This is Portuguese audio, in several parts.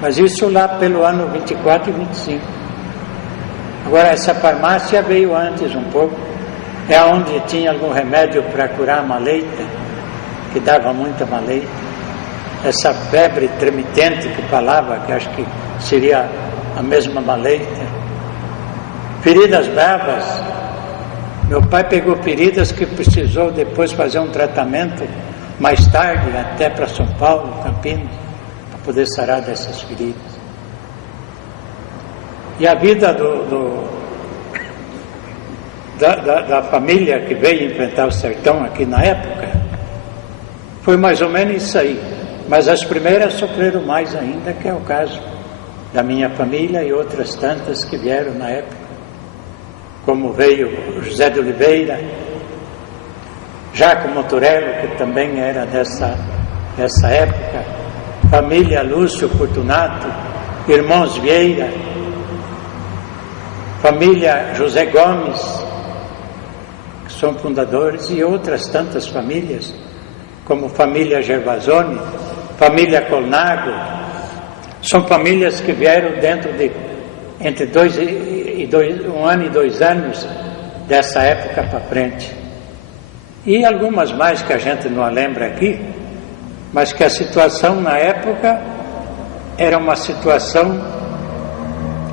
Mas isso lá pelo ano 24 e 25. Agora essa farmácia veio antes um pouco, é onde tinha algum remédio para curar a maleita, que dava muita maleita. Essa febre tremitente que falava, que acho que seria a mesma maleita. Feridas bravas. Meu pai pegou feridas que precisou depois fazer um tratamento mais tarde, até para São Paulo, Campinas, para poder sarar dessas feridas. E a vida da família que veio enfrentar o sertão aqui na época foi mais ou menos isso aí. Mas as primeiras sofreram mais ainda, que é o caso da minha família e outras tantas que vieram na época, como veio José de Oliveira, Jaco Motorello, que também era dessa época, família Lúcio Fortunato, irmãos Vieira, família José Gomes, que são fundadores, e outras tantas famílias, como família Gervasoni, família Colnago. São famílias que vieram dentro de entre 1 ano e 2 anos dessa época para frente. E algumas mais que a gente não lembra aqui, mas que a situação na época era uma situação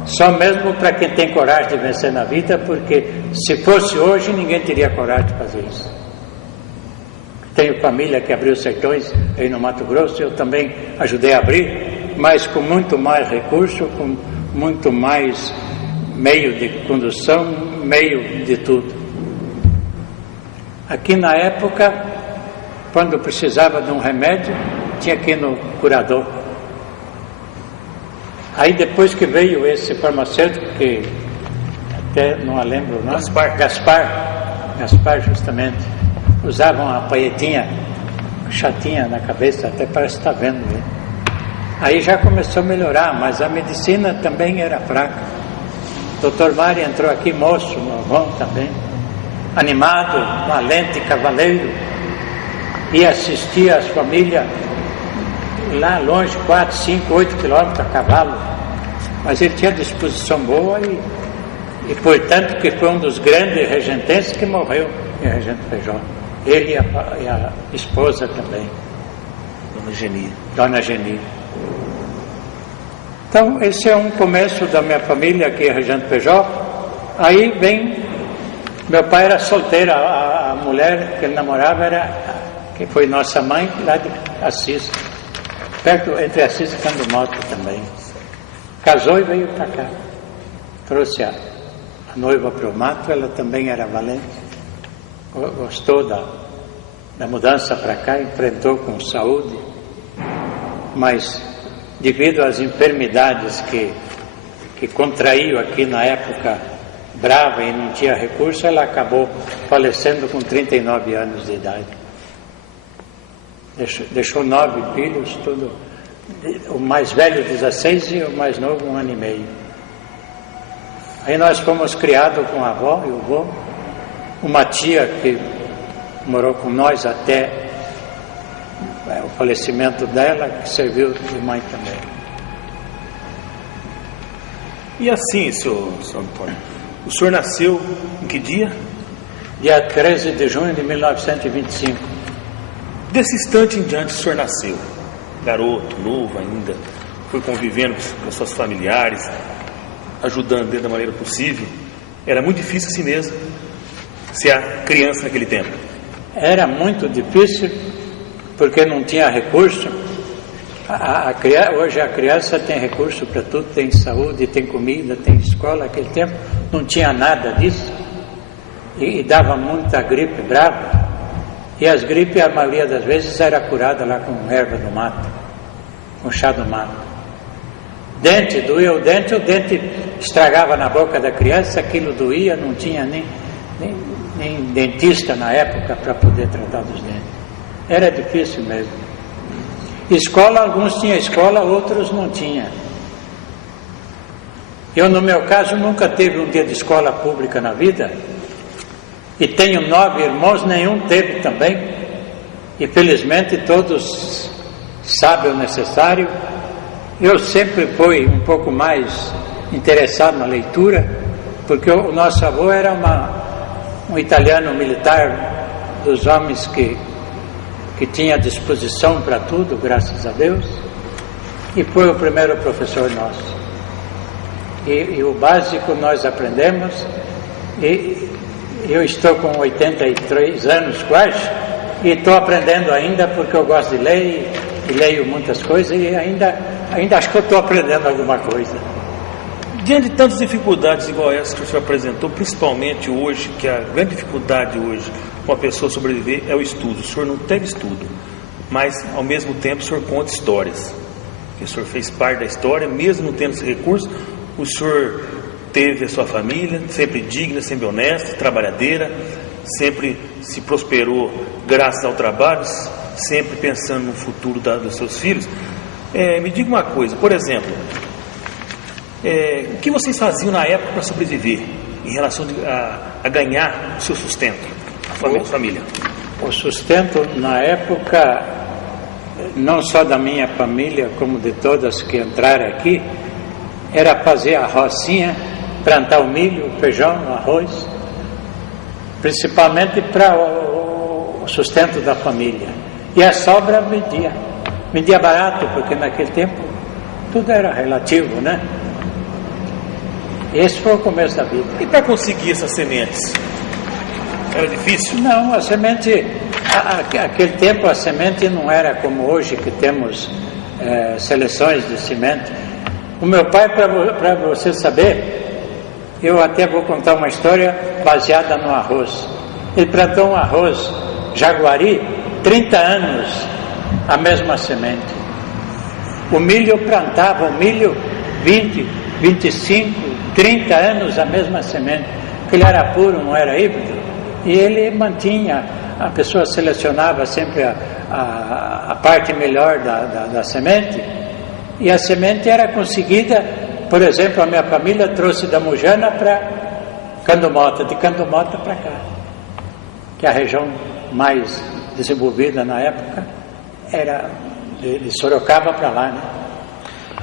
só mesmo para quem tem coragem de vencer na vida, porque se fosse hoje ninguém teria coragem de fazer isso. Tenho família que abriu sertões aí no Mato Grosso, eu também ajudei a abrir, mas com muito mais recurso, com muito mais meio de condução, meio de tudo. Aqui na época, quando precisava de um remédio, tinha que ir no curador. Aí depois que veio esse farmacêutico, que até não lembro o nome, Gaspar justamente, usava uma palhetinha chatinha na cabeça, até parece que está vendo, né? Aí já começou a melhorar, mas a medicina também era fraca. O Dr. Mário entrou aqui, moço, novão também, animado, valente, cavaleiro, ia assistir as famílias lá longe, 4, 5, 8 quilômetros a cavalo, mas ele tinha disposição boa e portanto que foi um dos grandes regentenses que morreu em Regente Feijó. Ele e a esposa também, Dona Geni. Então esse é um começo da minha família aqui em Regente Feijó. Aí vem, meu pai era solteiro, a mulher que ele namorava que foi nossa mãe lá de Assis, perto entre Assis e Candomoto também. Casou e veio para cá. Trouxe a noiva para o mato, ela também era valente. Gostou da mudança para cá, enfrentou com saúde, mas devido às enfermidades que contraiu aqui na época brava e não tinha recurso, ela acabou falecendo com 39 anos de idade. Deixou 9 filhos, tudo, o mais velho 16 e o mais novo 1 ano e meio. Aí nós fomos criados com a avó e o avô, uma tia que morou com nós até o falecimento dela, que serviu de mãe também. E assim, senhor Antônio, o senhor nasceu em que dia? Dia 13 de junho de 1925. Desse instante em diante o senhor nasceu, garoto, novo ainda, foi convivendo com seus familiares, ajudando dentro da maneira possível. Era muito difícil assim mesmo ser a criança naquele tempo. Era muito difícil, porque não tinha recurso. Hoje a criança tem recurso para tudo, tem saúde, tem comida, tem escola. Naquele tempo não tinha nada disso, e dava muita gripe brava, e as gripes a maioria das vezes era curada lá com erva do mato, com chá do mato. Dente, doía o dente estragava na boca da criança, aquilo doía, não tinha nem dentista na época para poder tratar dos dentes. Era difícil mesmo. Escola, alguns tinham escola, outros não tinham. Eu, no meu caso, nunca teve um dia de escola pública na vida, e tenho 9 irmãos, nenhum teve também, e felizmente todos sabe o necessário. Eu sempre fui um pouco mais interessado na leitura, porque o nosso avô era um italiano militar, dos homens que tinha disposição para tudo, graças a Deus, e foi o primeiro professor nosso. E o básico nós aprendemos, e eu estou com 83 anos quase, e estou aprendendo ainda, porque eu gosto de ler, e leio muitas coisas, e ainda acho que eu estou aprendendo alguma coisa. Diante de tantas dificuldades igual essa que o senhor apresentou, principalmente hoje, que a grande dificuldade hoje para uma pessoa sobreviver é o estudo. O senhor não teve estudo, mas ao mesmo tempo o senhor conta histórias. O senhor fez parte da história, mesmo não tendo esse recurso, o senhor teve a sua família, sempre digna, sempre honesta, trabalhadeira, sempre se prosperou graças ao trabalho, sempre pensando no futuro dos seus filhos. Me diga uma coisa, por exemplo, o que vocês faziam na época para sobreviver, em relação a ganhar o seu sustento, a família? O sustento na época, não só da minha família, como de todas que entraram aqui, era fazer a rocinha, plantar o milho, o feijão, o arroz, principalmente para o sustento da família. E a sobra vendia barato, porque naquele tempo tudo era relativo, né? Esse foi o começo da vida. E para conseguir essas sementes? Era difícil? Não, a semente, aquele tempo a semente não era como hoje, que temos seleções de semente. O meu pai, para você saber, eu até vou contar uma história baseada no arroz. Ele plantou um arroz Jaguari, 30 anos, a mesma semente. O milho plantava, 20, 25, 30 anos a mesma semente, porque ele era puro, não era híbrido, e ele mantinha, a pessoa selecionava sempre a parte melhor da semente, e a semente era conseguida, por exemplo, a minha família trouxe da Mujana para Candumota, de Candumota para cá, que é a região mais desenvolvida na época, era de Sorocaba para lá, né?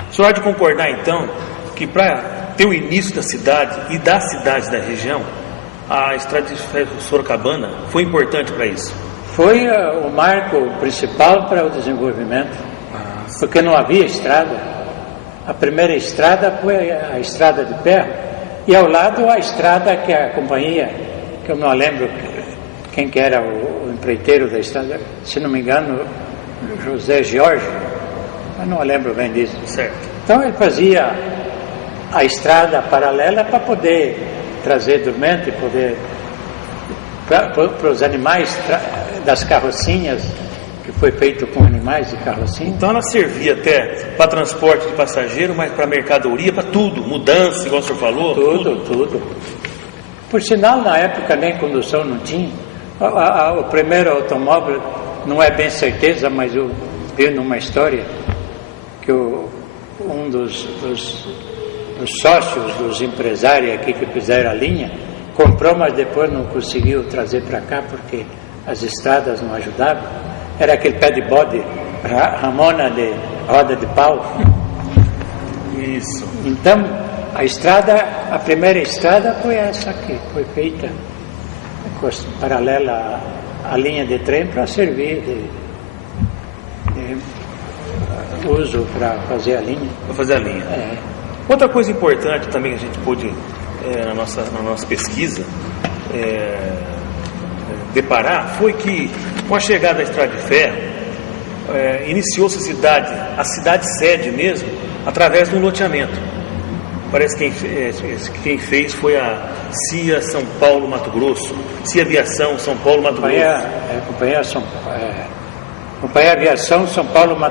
O senhor há de concordar então que para ter o início da cidade e das cidades da região, a estrada de ferro sorocabana foi importante para isso? Foi o marco principal para o desenvolvimento, porque não havia estrada. A primeira estrada foi a estrada de ferro, e ao lado a estrada que a companhia, que eu não lembro quem que era o empreiteiro da estrada, se não me engano, José Jorge, eu não lembro bem disso. Certo. Então ele fazia a estrada paralela para poder trazer dormente, poder para os animais das carrocinhas, que foi feito com animais de carrocinha. Então ela servia até para transporte de passageiro, mas para mercadoria, para tudo, mudança, igual o senhor falou? Tudo. Por sinal, na época nem condução não tinha. O primeiro automóvel, não é bem certeza, mas eu vi numa história que um dos sócios, dos empresários aqui que fizeram a linha, comprou, mas depois não conseguiu trazer para cá porque as estradas não ajudavam. Era aquele pé de bode, ramona de roda de pau. Isso. Então, a primeira estrada foi essa aqui, foi feita paralela à linha de trem para servir de uso para fazer a linha. Para fazer a linha. Outra coisa importante também que a gente pôde, na nossa pesquisa, deparar, foi que com a chegada da estrada de ferro, iniciou-se a cidade sede mesmo, através de um loteamento. Parece que quem fez foi a CIA São Paulo Mato Grosso, CIA Aviação São Paulo Mato Grosso. Companhia Aviação São Paulo Mato